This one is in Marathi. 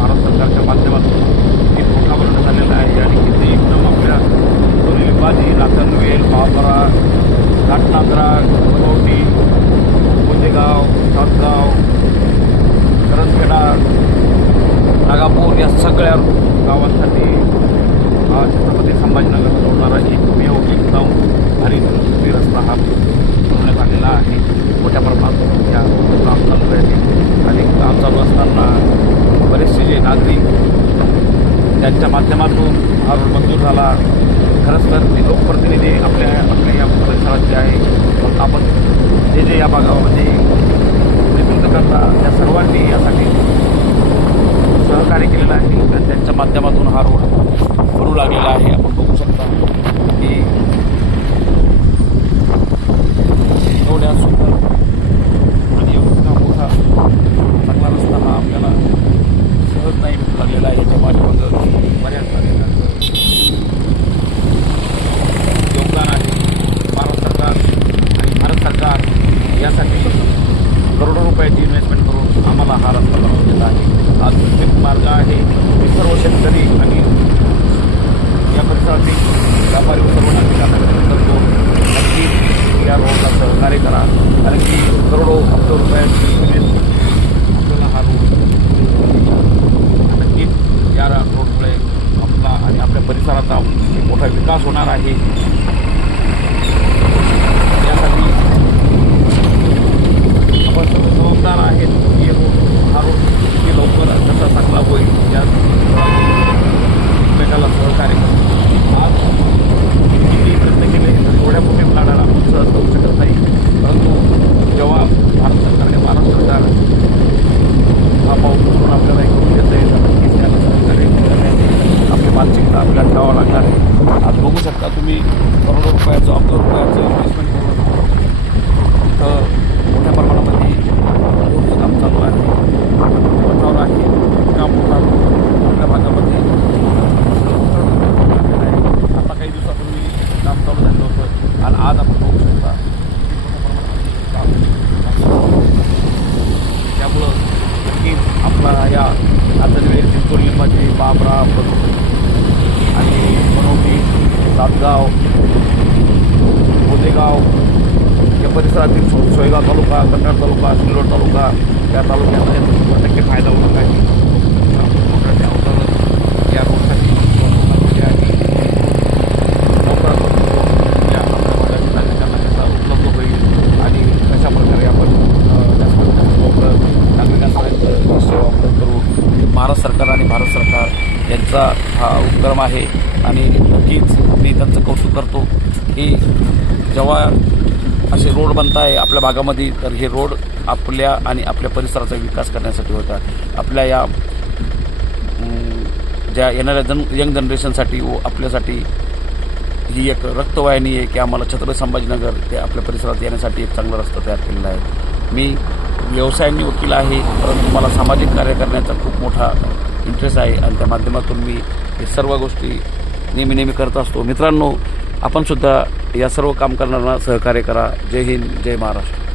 भारत सरकारच्या माध्यमातून एक मोठा प्रश्न झालेला आहे. आणि किती एकदम आपल्या बाजी नाचनवेल पावरा घाटनांद्रा गोटी कोंदेगाव सातगाव करंदखेडा नागापूर या सगळ्या गावांसाठी छत्रपती संभाजीनगर जोडणारा एकमेव एकदम भारी दुरुस्ती रस्ता हा बनवण्यात आलेला आहे. मोठ्या प्रमाणात या काम चालू आहे. अनेक काम चालू असताना बरेचसे जे नागरिक त्यांच्या माध्यमातून हा रोड मंजूर झाला. खरंच तर ते लोकप्रतिनिधी आपल्या आपल्या या परिसरात जे आहे आपण जे जे या भागामध्ये नेतृत्व करता त्या सर्वांनी यासाठी सहकार्य केलेलं आहे आणि त्यांच्या माध्यमातून हा रोड करू लागलेला आहे आपण बघू शकता की एवढ्या सुंदर आणि एवढा मोठा चांगला रस्ता हा आपल्याला सहज नाही भेटू लागलेला आहे याच्या पाठीमागं बऱ्याच नागरिकांचं योगदान आहे भारत सरकार आणि भारत सरकार यासाठी करोडो रुपयाची इन्व्हेस्टमेंट करून आम्हाला हा रस्ता बनवलेला आहे आज प्रत्येक मार्ग आहे हे सर्व शेतकरी आणि या व्यापारी व सर्व नागरिकांना करतो नक्की या रोडला सहकार्य करा. कारण की करोडो हप्तो रुपयांची आपल्याला हा रोड नक्कीच या रोडमुळे आपला आणि आपल्या परिसराचा एक मोठा विकास होणार आहे यासाठी आपण सर्व जबाबदार आहेत की हे रोड हा रोड किती लवकर कसा चांगला होईल या एकमेकाला सहकार्य करू आज किती प्रयत्न केले तर एवढ्या मोठ्या प्लाडाला आपण सहज करू शकत नाही परंतु जेव्हा भारत सरकारने महाराष्ट्र सरकार हा पाऊस करून आपल्याला हे करून देत आहे तर नक्कीच त्याला सहकार्य करण्याची आपली मानसिकता वाढणार आहे. आज बघू शकता तुम्ही करोडो रुपयाचं अब्दो रुपयाचं इन्व्हेस्टमेंट करून इथं मोठ्या प्रमाणामध्ये रोडचं काम चालू आहे. पथावर आहे. काम होणार आपल्या भागामध्ये आता काही दिवसापूर्वी काम चालू झालं होतं. आणि आज आपण बघू शकता त्यामुळं नक्कीच आपला या आता वेळेस लिंबाची बाबरा आणि सातगाव गोदेगाव या परिसरातील सो सोयगाव तालुका कन्नड तालुका सिल्लोड तालुका या तालुक्यांना शंभर टक्के फायदा होणार नाही मोठ्या अवसरात या रोडसाठी जे त्याचा उपलब्ध होईल आणि आपण करू महाराष्ट्र सरकार यांचा हा उपक्रम आहे आणि नक्कीच मी त्यांचं कौतुक करतो की जेव्हा असे रोड बनत आहे आपल्या भागामध्ये तर हे रोड आपल्या आणि आपल्या परिसराचा विकास करण्यासाठी होतात. आपल्या या ज्या येणाऱ्या जन यंग जनरेशनसाठी व आपल्यासाठी ही एक रक्तवाहिनी आहे की आम्हाला छत्रपती संभाजीनगर ते आपल्या परिसरात येण्यासाठी एक चांगला रस्ता तयार केलेला आहे. मी व्यवसायाने वकील आहे परंतु मला सामाजिक कार्य करण्याचा खूप मोठा इंटरेस्ट आहे आणि त्या माध्यमातून मी हे सर्व गोष्टी नेहमी नेहमी करत असतो. मित्रांनो आपण सुद्धा या सर्व काम करणाऱ्यांना सहकार्य करा. जय हिंद जय महाराष्ट्र.